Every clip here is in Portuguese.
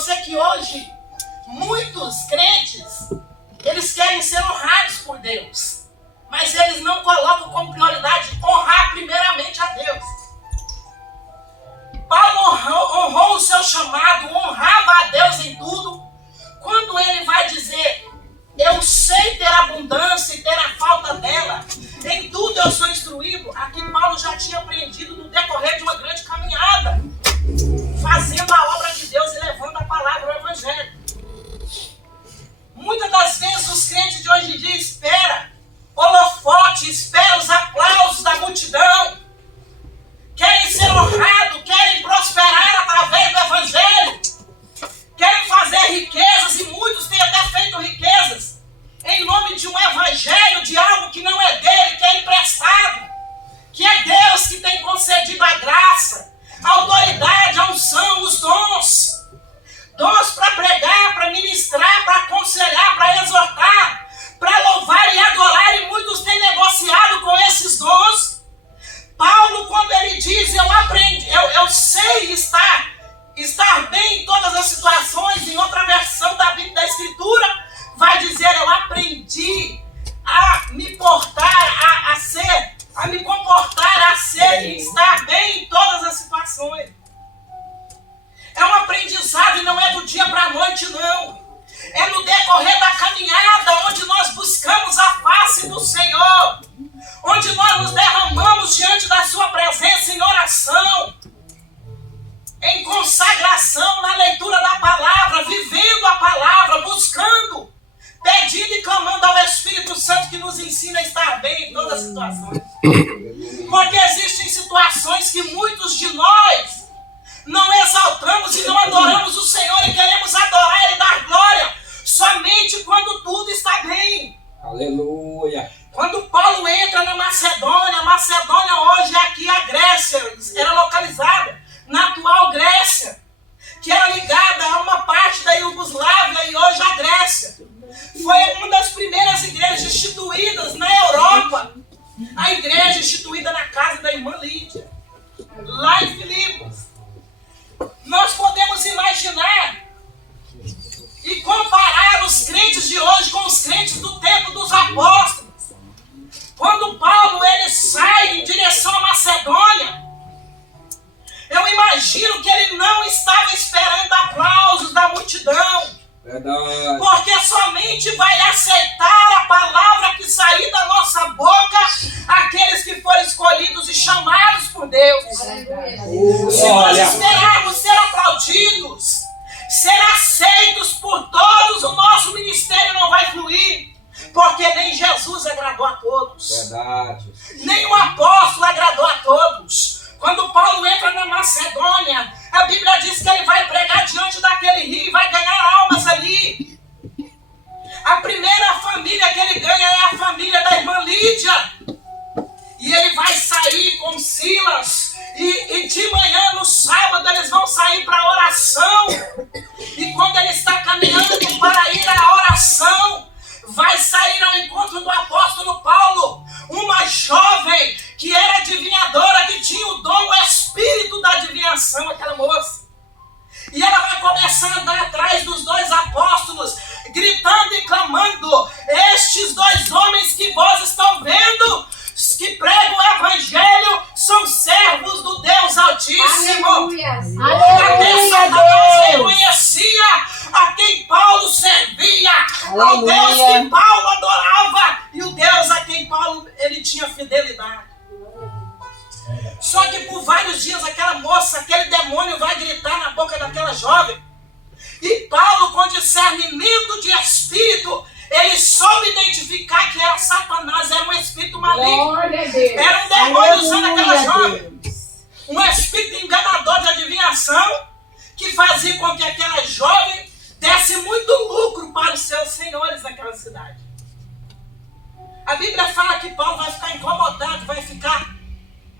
sei que hoje muitos crentes, eles querem ser honrados por Deus, mas eles não colocam como prioridade honrar primeiramente a Deus. Paulo honrou o seu chamado, honrava a Deus em tudo. Quando ele vai dizer, eu sei ter abundância e ter a falta dela, em tudo eu sou instruído, aqui Paulo já tinha aprendido no decorrer de uma grande caminhada, fazendo a obra de Deus e levando a palavra, o evangelho. Muitas das vezes os crentes de hoje em dia esperam holofote, esperam os aplausos da multidão, querem ser honrados, querem prosperar através do evangelho, querem fazer riquezas, e muitos têm até feito riquezas em nome de um evangelho, de algo que não é dele, que é emprestado, que é Deus que tem concedido a graça, a autoridade, a unção, os dons para pregar, para ministrar, para aconselhar, para exortar, para louvar e adorar, e muitos têm negociado com esses dons. Paulo, quando ele diz, eu sei estar bem em todas as situações, em outra versão da Bíblia, da Escritura, vai dizer, eu aprendi a me portar, a me comportar, a ser e estar bem em todas as situações. É um aprendizado e não é do dia para a noite, não. É no decorrer da caminhada, onde nós buscamos a face do Senhor, onde nós nos derramamos diante da sua presença em oração, em consagração, na leitura da palavra, vivendo a palavra, buscando, pedindo e clamando ao Espírito Santo que nos ensina a estar bem em todas as situações. Porque existem situações que muitos de nós não exaltamos e não adoramos o Senhor, e queremos adorar e dar glória somente quando tudo está bem. Aleluia! Quando Paulo entra na Macedônia, a Macedônia hoje é aqui a Grécia, era localizada na atual Grécia, que era ligada a uma parte da Iugoslávia e hoje a Grécia. Foi uma das primeiras igrejas instituídas na Europa, a igreja instituída na casa da irmã Lídia, lá em Filipos. Nós podemos imaginar e comparar os crentes de hoje com os crentes do tempo dos apóstolos. Quando Paulo ele sai em direção à Macedônia, eu imagino que ele não estava esperando aplausos da multidão. Verdade. Porque somente vai aceitar a palavra que sair da nossa boca aqueles que foram escolhidos e chamados por Deus. Se nós esperarmos ser aplaudidos, ser aceitos por todos, o nosso ministério não vai fluir. Porque nem Jesus agradou a todos. Verdade. Nem o apóstolo agradou a todos. Quando Paulo entra na Macedônia, a Bíblia diz que ele vai pregar diante daquele rio e vai ganhar almas ali. A primeira família que ele ganha é a família da irmã Lídia. E ele vai sair com Silas. E de manhã, no sábado, eles vão sair para a oração. E quando ele está caminhando para ir à oração, vai sair ao encontro do apóstolo Paulo, uma jovem que era adivinhadora, que tinha o dom, o espírito da adivinhação, aquela moça. E ela vai começar a andar atrás dos dois apóstolos, gritando e clamando, estes dois homens que vós estão vendo, que pregam o evangelho, são servos do Deus Altíssimo. Aleluia! Até Satanás reconhecia a quem Paulo servia, ao Deus que Paulo adorava e o Deus a quem Paulo ele tinha fidelidade. Só que por vários dias aquela moça, aquele demônio vai gritar na boca daquela jovem. E Paulo, com discernimento de espírito, ele soube identificar que era Satanás, era um espírito maligno. Era um demônio usando aquela jovem. Um espírito enganador de adivinhação que fazia com que aquela jovem desse muito lucro para os seus senhores daquela cidade. A Bíblia fala que Paulo vai ficar incomodado, vai ficar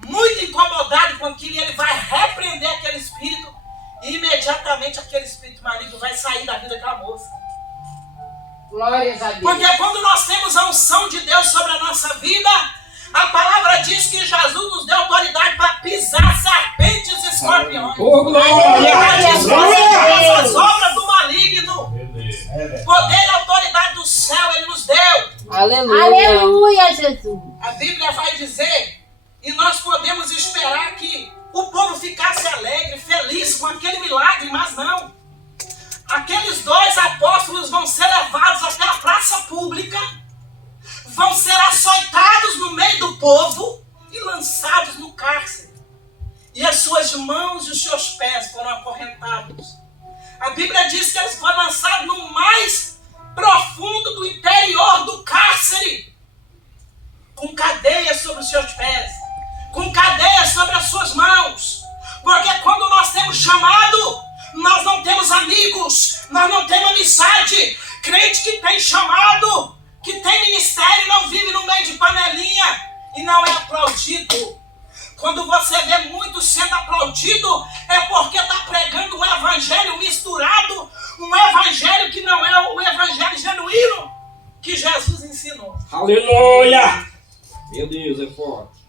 muito incomodado com aquilo, e ele vai repreender aquele espírito, e imediatamente aquele espírito maligno vai sair da vida daquela moça. Glórias a Deus. Porque quando nós temos a unção de Deus sobre a nossa vida, a palavra diz que Jesus nos deu autoridade para pisar serpentes e escorpiões. Oh, glória! As obras Poder e autoridade do céu Ele nos deu. Aleluia. Aleluia, Jesus. A Bíblia vai dizer, e nós podemos esperar que o povo ficasse alegre, feliz com aquele milagre, mas não. Aqueles 2 apóstolos vão ser levados até a praça pública, vão ser açoitados no meio do povo e lançados no cárcere. E as suas mãos e os seus pés foram acorrentados. A Bíblia diz que eles foram lançados no mais profundo do interior do cárcere, com cadeias sobre os seus pés, com cadeias sobre as suas mãos. Porque quando nós temos chamado, nós não temos amigos, nós não temos amizade. Crente que tem chamado, que tem ministério, não vive no meio de panelinha e não é aplaudido. Quando você vê muitos sendo aplaudido, é porque está pregando um evangelho misturado, um evangelho que não é o evangelho genuíno que Jesus ensinou. Aleluia! Meu Deus, é forte.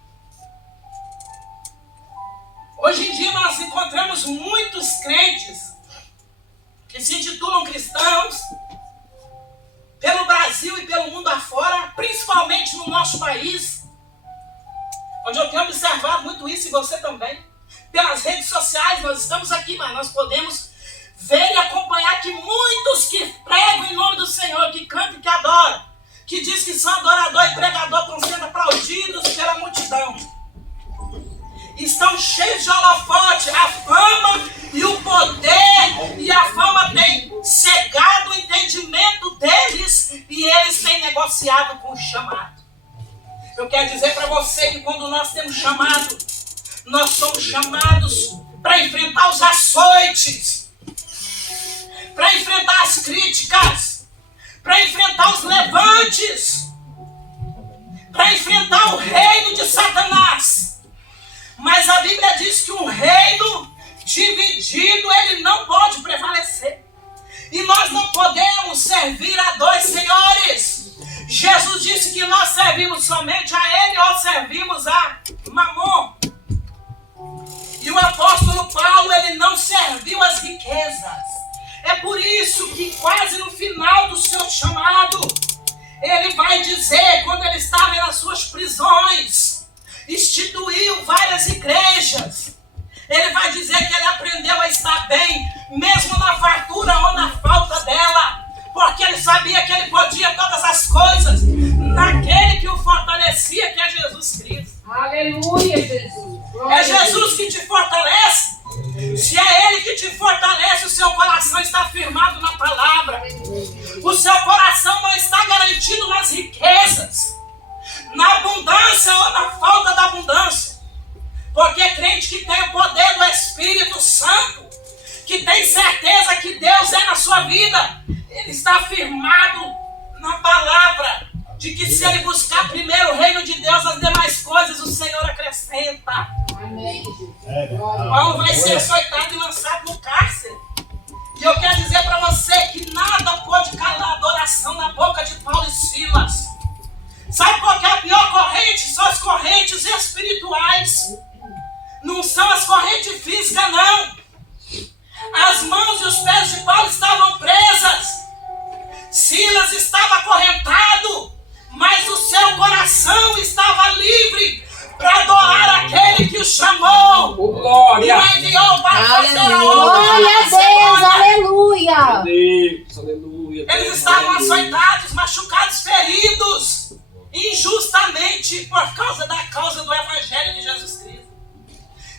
Hoje em dia nós encontramos muitos crentes que se intitulam cristãos pelo Brasil e pelo mundo afora, principalmente no nosso país, onde eu tenho observado muito isso e você também. Pelas redes sociais nós estamos aqui, mas nós podemos ver e acompanhar que muitos que pregam em nome do Senhor, que cantam e que adoram, que diz que são adorador e pregador, estão sendo aplaudidos pela multidão. Estão cheios de holofote, a fama e o poder, e a fama tem cegado o entendimento deles e eles têm negociado com o chamado. Eu quero dizer para você que quando nós temos chamado, nós somos chamados para enfrentar os açoites, para enfrentar as críticas, para enfrentar os levantes, para enfrentar o reino de Satanás. Mas a Bíblia diz que um reino dividido, ele não pode prevalecer. E nós não podemos servir a 2 senhores. Jesus disse que nós servimos somente a Ele ou servimos a Mamon. E o apóstolo Paulo, ele não serviu as riquezas. É por isso que quase no final do seu chamado, ele vai dizer, quando ele estava nas suas prisões, instituiu várias igrejas. Ele vai dizer que ele aprendeu a estar bem, mesmo na fartura ou na falta dela, porque ele sabia que ele podia todas as coisas naquele que o fortalecia, que é Jesus Cristo. Aleluia, Jesus. É Jesus que te fortalece. Se é Ele que te fortalece, o seu coração está firmado na palavra. O seu coração não está garantido nas riquezas, na abundância ou na falta da abundância. Porque crente que tem o poder do Espírito Santo, que tem certeza que Deus é na sua vida, ele está firmado na palavra, de que se ele buscar primeiro o reino de Deus, as demais coisas o Senhor acrescenta. Amém. Paulo vai ser açoitado e lançado no cárcere. E eu quero dizer para você que nada pode calar a adoração na boca de Paulo e Silas. Sabe qual que é a pior corrente? São as correntes espirituais. Não são as correntes físicas, não. As mãos e os pés de Paulo estavam presas. Silas estava acorrentado, mas o seu coração estava livre para adorar aquele que o chamou. Glória! E o enviou para fazer a obra. Glória a Deus, aleluia. Deus, aleluia. Eles estavam açoitados, machucados, feridos, injustamente por causa da causa do Evangelho de Jesus Cristo.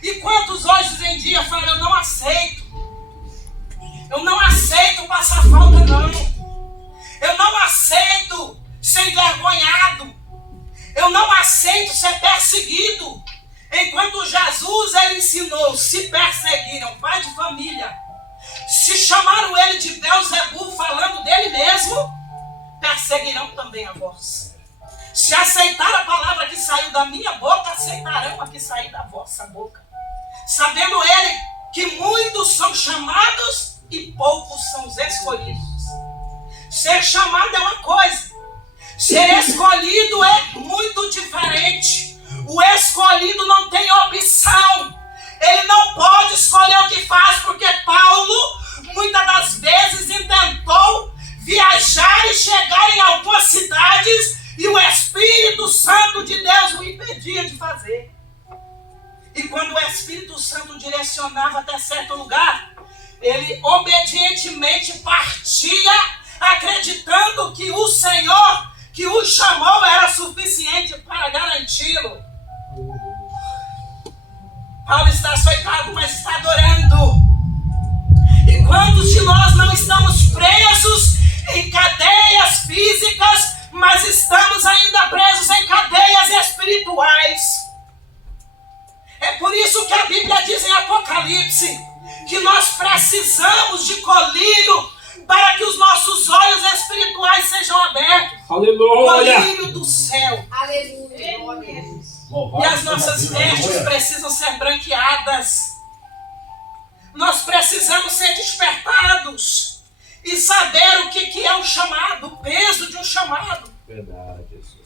E quantos hoje em dia falam, eu não aceito passar falta não, eu não aceito ser envergonhado, eu não aceito ser perseguido. Enquanto Jesus, ele ensinou, se perseguiram, pai de família, se chamaram ele de Beelzebul, falando dele mesmo, perseguirão também a vós. Se aceitar a palavra que saiu da minha boca, aceitarão a que saiu da vossa boca. Sabendo ele que muitos são chamados e poucos são os escolhidos. Ser chamado é uma coisa, ser escolhido é muito diferente. O escolhido não tem opção. Ele não pode escolher o que faz, porque Paulo, muitas das vezes, intentou viajar direcionava até certo lugar, ele obedientemente partia, acreditando que o Senhor que o chamou era suficiente para garanti-lo. Paulo está açoitado, mas está adorando. E quantos de nós não estamos presos em cadeias físicas, mas estamos ainda presos em cadeias espirituais? É por isso que a Bíblia diz em Apocalipse que nós precisamos de colírio para que os nossos olhos espirituais sejam abertos. Aleluia! Colírio do céu. Aleluia. E as nossas vestes precisam ser branqueadas. Nós precisamos ser despertados e saber o que é um chamado, o peso de um chamado. Verdade, Jesus.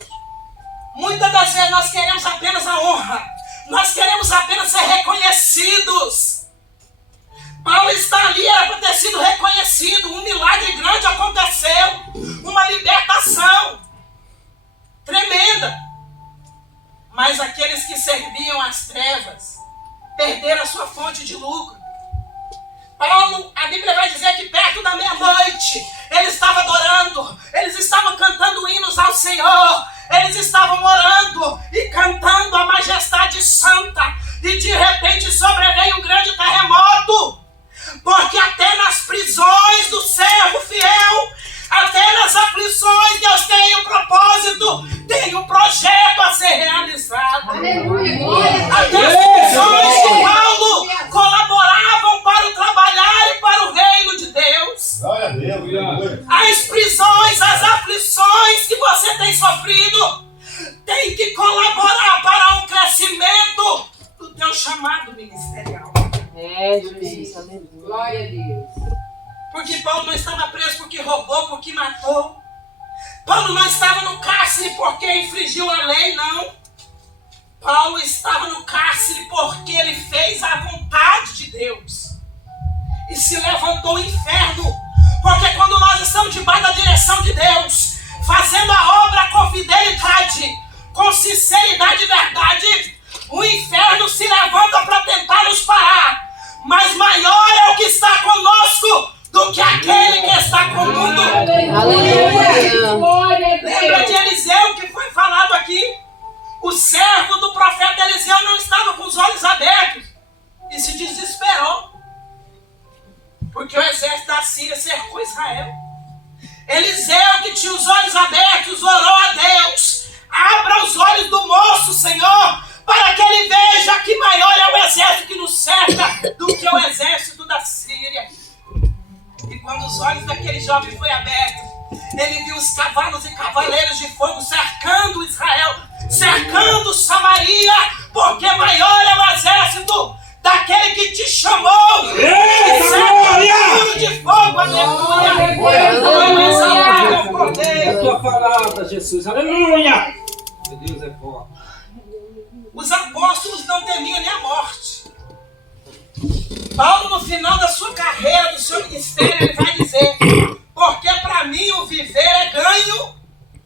Muitas das vezes nós queremos apenas a honra. Nós queremos apenas ser reconhecidos. Paulo está ali, era para ter sido reconhecido. Um milagre grande aconteceu. Uma libertação tremenda. Mas aqueles que serviam às trevas perderam a sua fonte de lucro. Paulo, a Bíblia vai dizer que perto da meia-noite, ele estava adorando, eles estavam cantando hinos ao Senhor, eles estavam orando e cantando a majestade santa, e de repente sobreveio um grande terremoto, porque até nas prisões do servo fiel, até nas aflições, Deus tem um propósito, tem um projeto a ser realizado. Aleluia. Glória a Até Deus. as prisões de Paulo colaboravam para o trabalhar e para o reino de Deus. Glória a Deus, aleluia. As prisões, as aflições que você tem sofrido, tem que colaborar para o crescimento do teu chamado ministerial. É, Jesus, aleluia. Glória a Deus. Porque Paulo não estava preso porque roubou, porque matou. Paulo não estava no cárcere porque infringiu a lei, não. Paulo estava no cárcere porque ele fez a vontade de Deus. E se levantou o inferno. Porque quando nós estamos debaixo da direção de Deus, fazendo a obra com fidelidade, com sinceridade e verdade, o inferno se levanta para tentar nos parar. Mas maior é o que está conosco do que aquele que está com o mundo. Aleluia. Glória a Lembra de Deus. Eliseu que foi falado aqui? O servo do profeta Eliseu não estava com os olhos abertos e se desesperou, porque o exército da Síria cercou Israel. Eliseu, que tinha os olhos abertos, orou a Deus: abra os olhos do moço, Senhor, para que ele veja que maior é o exército que nos cerca do que o exército da Síria. E quando os olhos daquele jovem foi abertos, ele viu os cavalos e cavaleiros de fogo cercando Israel, cercando Samaria, porque maior é o exército daquele que te chamou, que cerca o de fogo, aleluia. Vamos exaltar o Cordeiro. A tua palavra, Jesus. Aleluia! Meu Deus é forte. Os apóstolos não temiam nem a morte. Paulo, no final da sua carreira, do seu ministério, ele vai dizer: porque para mim o viver é ganho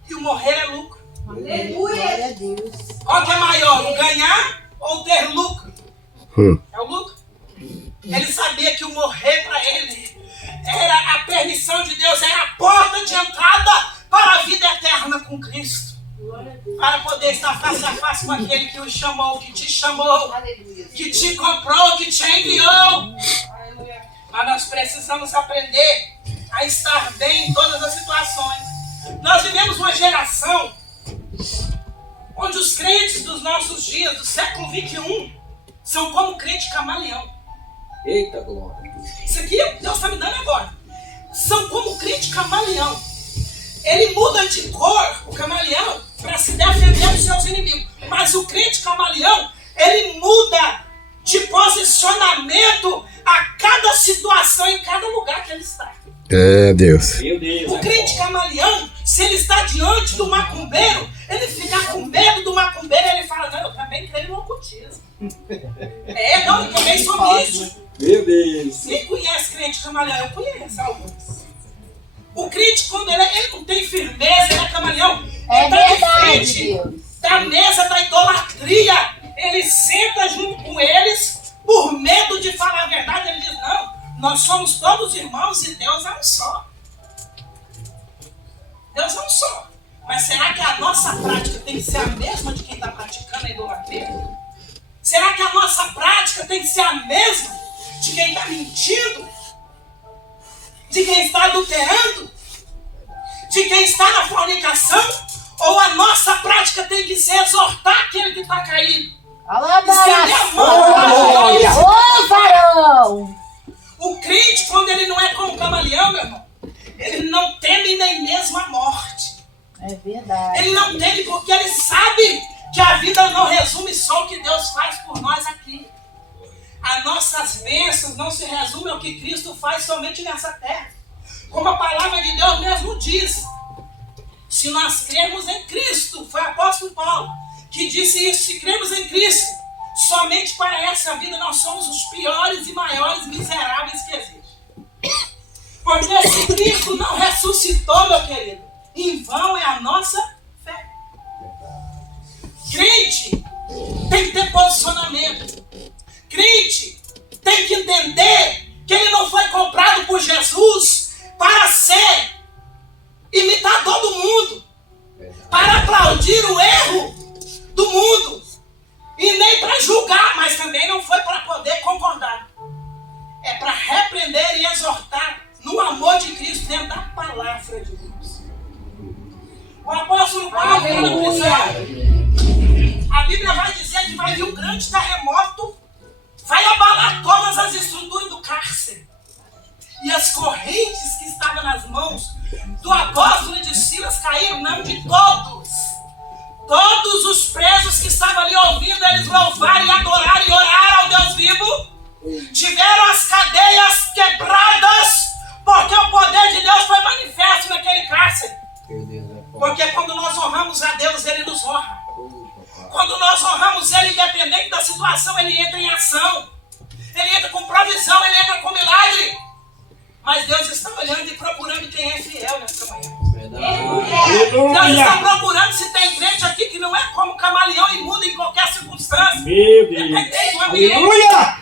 e o morrer é lucro. Aleluia. Glória a Deus. Qual que é maior, o ganhar ou ter lucro? É o lucro. Ele sabia que o morrer para ele era a permissão de Deus, era a porta de entrada para a vida eterna com Cristo. Para poder estar face a face com aquele que o chamou, que te chamou, Aleluia. que te comprou, que te enviou. Mas nós precisamos aprender a estar bem em todas as situações. Nós vivemos uma geração onde os crentes dos nossos dias, do século XXI, são como crente camaleão. Eita glória. Isso aqui Deus está me dando agora. São como crente camaleão. Ele muda de cor, o camaleão, para se defender dos seus inimigos. Mas o crente camaleão, ele muda de posicionamento a cada situação, em cada lugar que ele está. É, Deus. Meu Deus. O crente camaleão, se ele está diante do macumbeiro, ele fica com medo do macumbeiro e ele fala: não, eu também creio no ocultismo. Não, eu também sou isso. Meu Deus. Quem conhece crente camaleão? Eu conheço alguns. O crente, quando ele não tem firmeza, ele é camaleão, É ele está de verdade, frente Deus. da mesa da idolatria. Ele senta junto com eles, por medo de falar a verdade, ele diz, não, nós somos todos irmãos e Deus é um só. Deus é um só. Mas será que a nossa prática tem que ser a mesma de quem está praticando a idolatria? Será que a nossa prática tem que ser a mesma de quem está mentindo? De quem está adulterando? De quem está na fornicação? Ou a nossa prática tem que ser exortar aquele que está caído? Estender a mão. Ô, varão! O crente, quando ele não é como um camaleão, meu irmão, ele não teme nem mesmo a morte. É verdade. Ele não teme porque ele sabe que a vida não resume só o que Deus faz por nós aqui. As nossas bênçãos não se resumem ao que Cristo faz somente nessa terra. Como a palavra de Deus mesmo diz. Se nós cremos em Cristo, foi o apóstolo Paulo que disse isso, se cremos em Cristo, somente para essa vida nós somos os piores e maiores miseráveis que existem. Porque se Cristo não ressuscitou, meu querido, em vão é a nossa fé. Crente tem que ter posicionamento. Crente tem que entender que ele não foi comprado por Jesus para ser imitador do mundo, para aplaudir o erro do mundo e nem para julgar, mas também não foi para poder concordar. É para repreender e exortar no amor de Cristo dentro da palavra de Deus. O apóstolo Paulo foi na prisão. A Bíblia vai dizer que vai vir um grande terremoto, vai abalar todas as estruturas do cárcere. E as correntes que estavam nas mãos do apóstolo e de Silas caíram, não de todos. Todos os presos que estavam ali ouvindo eles louvarem e adorarem e oraram ao Deus vivo, tiveram as cadeias quebradas, porque o poder de Deus foi manifesto naquele cárcere. Porque quando nós honramos a Deus, Ele nos honra. Quando nós honramos Ele, independente da situação, Ele entra em ação. Ele entra com provisão, Ele entra com milagre. Mas Deus está olhando e procurando quem é fiel nessa manhã. Deus está procurando se tem crente aqui que não é como camaleão e muda em qualquer circunstância. Dependendo do ambiente. Aleluia!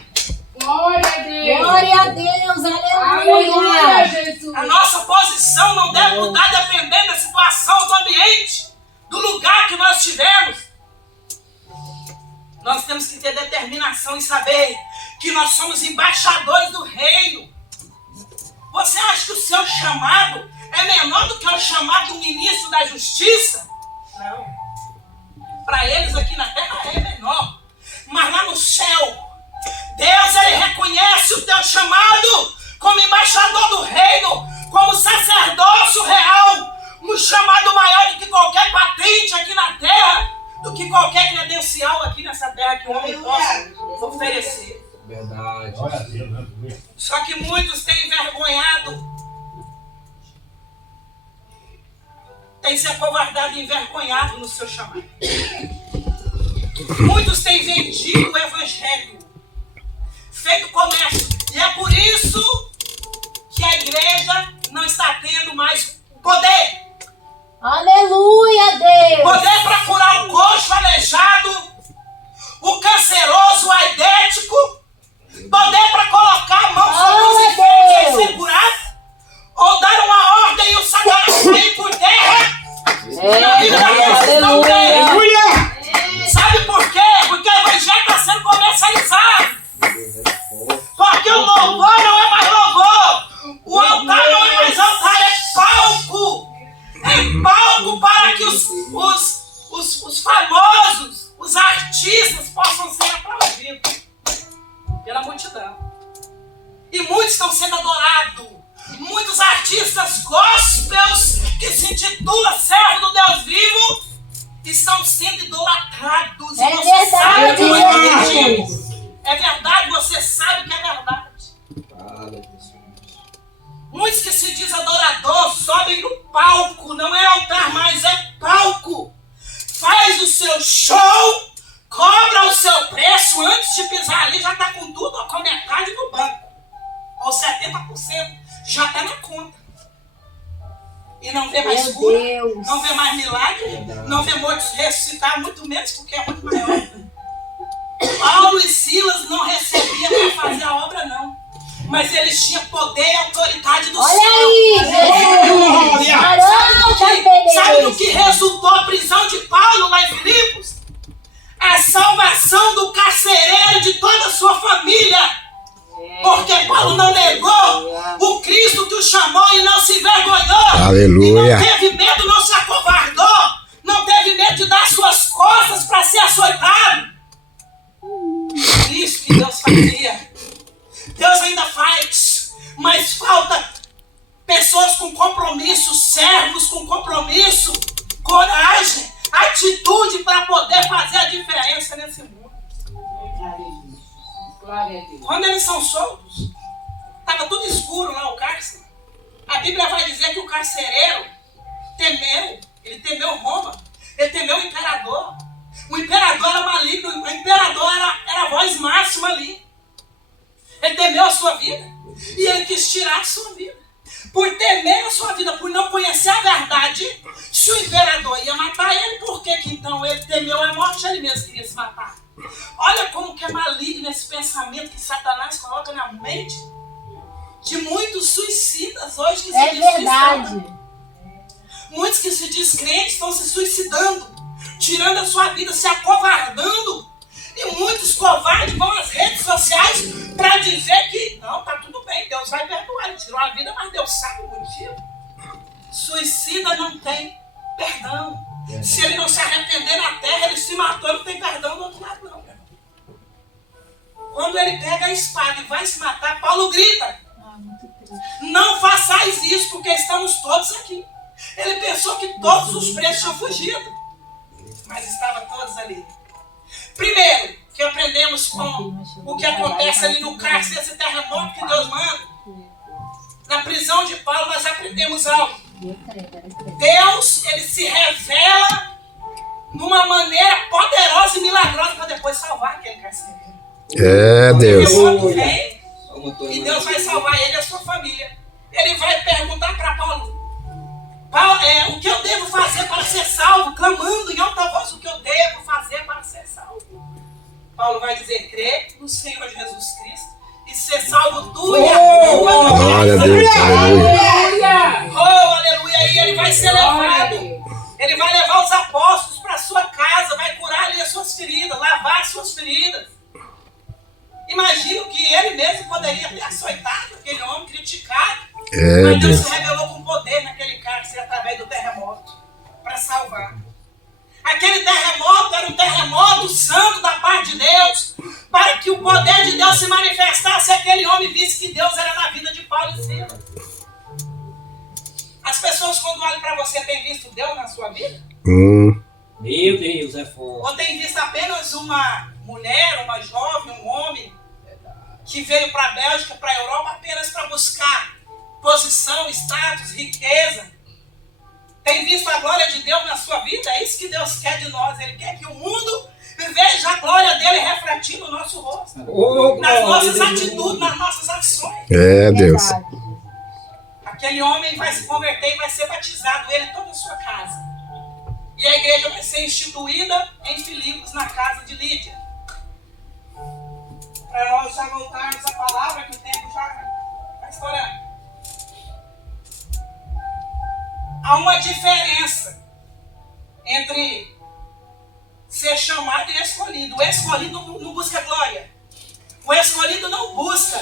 Glória a Deus. Glória a Deus, Aleluia, aleluia. Jesus. A nossa posição não deve mudar dependendo da situação, do ambiente, do lugar que nós estivermos. Nós temos que ter determinação em saber que nós somos embaixadores do reino. Você acha que o seu chamado é menor do que o chamado do ministro da Justiça? Não. Para eles aqui na terra é menor. Mas lá no céu, Deus ele reconhece o teu chamado como embaixador do reino, como sacerdócio real, um chamado maior do que qualquer patente aqui na terra, do que qualquer credencial aqui nessa terra que o homem possa oferecer. Verdade. Só que muitos têm envergonhado, têm se acovardado e envergonhado no seu chamado. Muitos têm vendido o evangelho, feito comércio. E é por isso que a igreja não está tendo mais poder. Aleluia, Deus. Poder para curar o coxo, aleijado, o canceroso, o aidético. Poder para colocar a mão sobre os enfermos e ser curado. Ou dar uma ordem e o Satanás cair por terra. Na vida daqueles não tem. Aleluia! Sabe por quê? Porque o evangelho está sendo comercializado. Porque o louvor não é mais louvor. O altar não é mais altar, é palco. É palco para que os famosos, os artistas possam ser aplaudidos pela multidão. E muitos estão sendo adorados. Muitos artistas gospels que se intitulam servo do Deus vivo estão sendo idolatrados. É E você sabe verdade, que não é Deus. mentira. É verdade, você sabe que é verdade. Muitos que se diz adorador sobem no palco, não é altar mais, é palco. Faz o seu show, cobra o seu preço, antes de pisar ali já está com tudo ou com metade no banco. Ou 70% já está na conta. E não vê mais Meu cura, Deus. não vê mais milagre, não vê mortos ressuscitar, muito menos porque é muito maior. Paulo e Silas não recebiam para fazer a obra, não. Mas eles tinham poder e autoridade do Olha céu. aí, Jesus. Varão, Sabe do que resultou a prisão de Paulo lá em Filipos? A salvação do carcereiro e de toda a sua família. Porque Paulo não negou o Cristo que o chamou e não se envergonhou. Aleluia. E não teve medo, não se acovardou. Não teve medo de dar suas costas para ser açoitado. Isso que Deus fazia. Deus ainda faz. Mas falta pessoas com compromisso, servos com compromisso, coragem, atitude para poder fazer a diferença nesse mundo. Glória a Deus. Quando eles são soltos, estava tudo escuro lá o cárcere. A Bíblia vai dizer que o carcereiro temeu, ele temeu Roma, ele temeu o imperador. O imperador era maligno, o imperador era a voz máxima ali. Ele temeu a sua vida e ele quis tirar a sua vida. Por temer a sua vida, por não conhecer a verdade, se o imperador ia matar ele, por que então ele temeu a morte? Ele mesmo queria se matar. Olha como que é maligno esse pensamento que Satanás coloca na mente de muitos suicidas hoje que se É diz verdade. cristãos. Muitos que se diz crentes estão se suicidando, tirando a sua vida, se acovardando. E muitos covardes vão às redes sociais para dizer que não, tá tudo bem, Deus vai perdoar. Ele tirou a vida, mas Deus sabe o motivo. Suicida não tem perdão. Se ele não se arrepender na terra, ele se matou, não tem perdão do outro lado, não. Quando ele pega a espada e vai se matar, Paulo grita: não façais isso, porque estamos todos aqui. Ele pensou que todos os presos tinham fugido, mas estavam todos ali. Primeiro, que aprendemos com o que acontece ali no cárcere, esse terremoto que Deus manda. Na prisão de Paulo, nós aprendemos algo. Deus, ele se revela numa maneira poderosa e milagrosa para depois salvar aquele carcereiro. É, Deus. Quando vem, e Deus vai salvar ele e a sua família. Ele vai perguntar para Paulo: o que eu devo fazer para ser salvo? Clamando em alta voz: o que eu devo fazer para ser salvo? Paulo vai dizer: crê no Senhor Jesus Cristo e ser salvo tu e a tua casa. Glória a Deus, aleluia. Oh, aleluia! E ele vai ser levado. Ele vai levar os apóstolos para a sua casa, vai curar ali as suas feridas, lavar as suas feridas. Imagino que ele mesmo poderia ter açoitado aquele homem, criticado. É, Mas Deus Deus. se revelou com poder naquele cárcere através do terremoto para salvar. Aquele terremoto era um terremoto santo da parte de Deus, para que o poder de Deus se manifestasse e aquele homem visse que Deus era na vida de Paulo e Silas. As pessoas, quando olham para você, têm visto Deus na sua vida? Meu Deus, é forte. Ou têm visto apenas uma mulher, uma jovem, um homem que veio para a Bélgica, para a Europa apenas para buscar posição, status, riqueza? Tem visto a glória de Deus na sua vida? É isso que Deus quer de nós. Ele quer que o mundo veja a glória dele refletindo no nosso rosto, nas nossas atitudes, nas nossas ações. É, Deus. Aquele homem vai se converter e vai ser batizado, ele e toda a sua casa. E a igreja vai ser instituída em Filipos, na casa de Lídia. Para nós já voltarmos à palavra, que o tempo já está estourando. Há uma diferença entre ser chamado e escolhido. O escolhido não busca glória. O escolhido não busca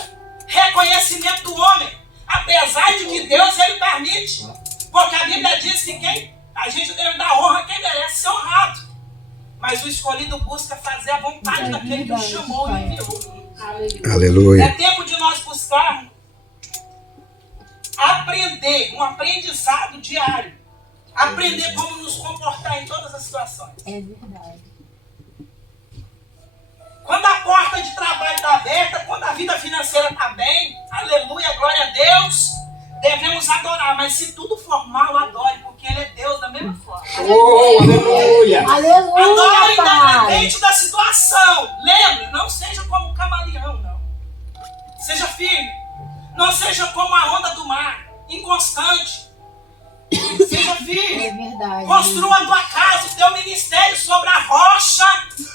reconhecimento do homem, apesar de que Deus ele permite. Porque a Bíblia diz que a gente deve dar honra a quem merece ser honrado. Mas o escolhido busca fazer a vontade daquele que o chamou e enviou. Aleluia. É tempo de nós buscarmos aprender, um aprendizado diário. Aprender como nos comportar em todas as situações. É verdade. Quando a porta de trabalho está aberta, quando a vida financeira está bem, aleluia, glória a Deus, devemos adorar. Mas se tudo for mal, adore, porque Ele é Deus da mesma forma. Oh, aleluia. Aleluia, Adore Pai. independente da situação. Lembre, não seja como o camaleão, não. Seja firme. Não seja como a onda do mar, inconstante. Seja firme. É verdade. Construa a tua casa, o teu ministério sobre a rocha,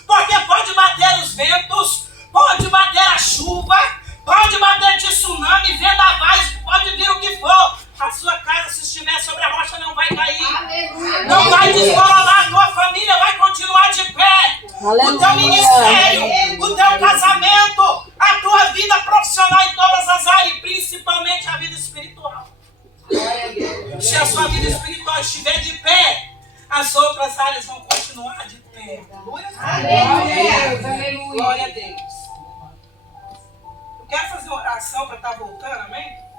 porque pode bater os ventos, pode bater a chuva, pode bater de tsunami, vendavais, pode vir o que for. A sua casa, se estiver sobre a rocha, não vai cair. Aleluia. Não vai desmoronar, a tua família vai continuar de pé. O teu ministério, o teu casamento, a tua vida profissional em todas as áreas, e principalmente a vida espiritual. Se a sua vida espiritual estiver de pé, as outras áreas vão continuar de pé. Glória a Deus. Aleluia. Glória a Deus. Eu quero fazer uma oração para estar voltando, amém?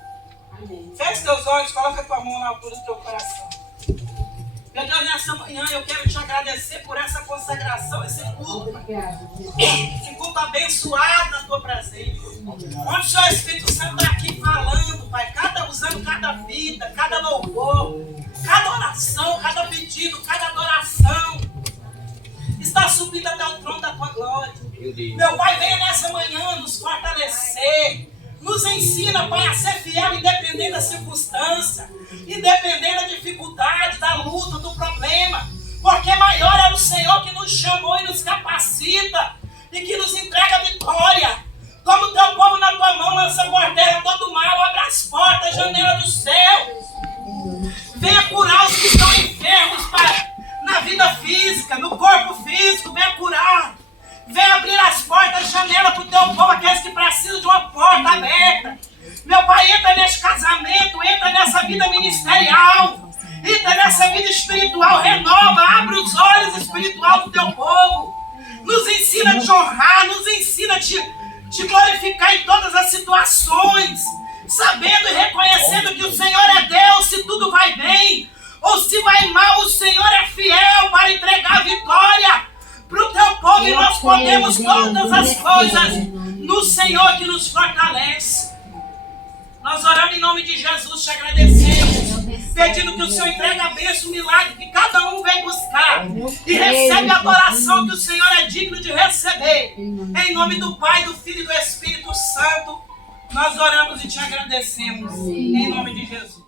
Feche teus olhos, coloca a tua mão na altura do teu coração. Meu Deus, nessa manhã eu quero te agradecer por essa consagração, esse culto abençoado na tua presença. Onde o Senhor Espírito Santo está aqui falando, Pai, usando cada vida, cada louvor, cada oração, cada pedido, cada adoração. Está subindo até o trono da tua glória. Meu Pai, venha nessa manhã nos fortalecer. Nos ensina, Pai, a ser fiel independente da circunstância, independente da dificuldade, da luta, do problema. Porque maior é o Senhor que nos chamou e nos capacita e que nos entrega a vitória. Toma o teu povo na tua mão, lança porteira todo mal, abre as portas, janela do céu. Venha curar os que estão enfermos, Pai, na vida física, no corpo físico, venha curar. Vem abrir as portas, janela para o teu povo, aqueles que precisam de uma porta aberta. Meu Pai, entra neste casamento, entra nessa vida ministerial, entra nessa vida espiritual, renova, abre os olhos espirituais do teu povo. Nos ensina a te honrar, nos ensina a te glorificar em todas as situações, sabendo e reconhecendo que o Senhor é Deus, se tudo vai bem, ou se vai mal, o Senhor é fiel para entregar a vitória para o teu povo, e nós podemos todas as coisas no Senhor que nos fortalece. Nós oramos em nome de Jesus, te agradecemos, pedindo que o Senhor entregue a bênção, o milagre que cada um vem buscar, e recebe a adoração que o Senhor é digno de receber. Em nome do Pai, do Filho e do Espírito Santo, nós oramos e te agradecemos, em nome de Jesus.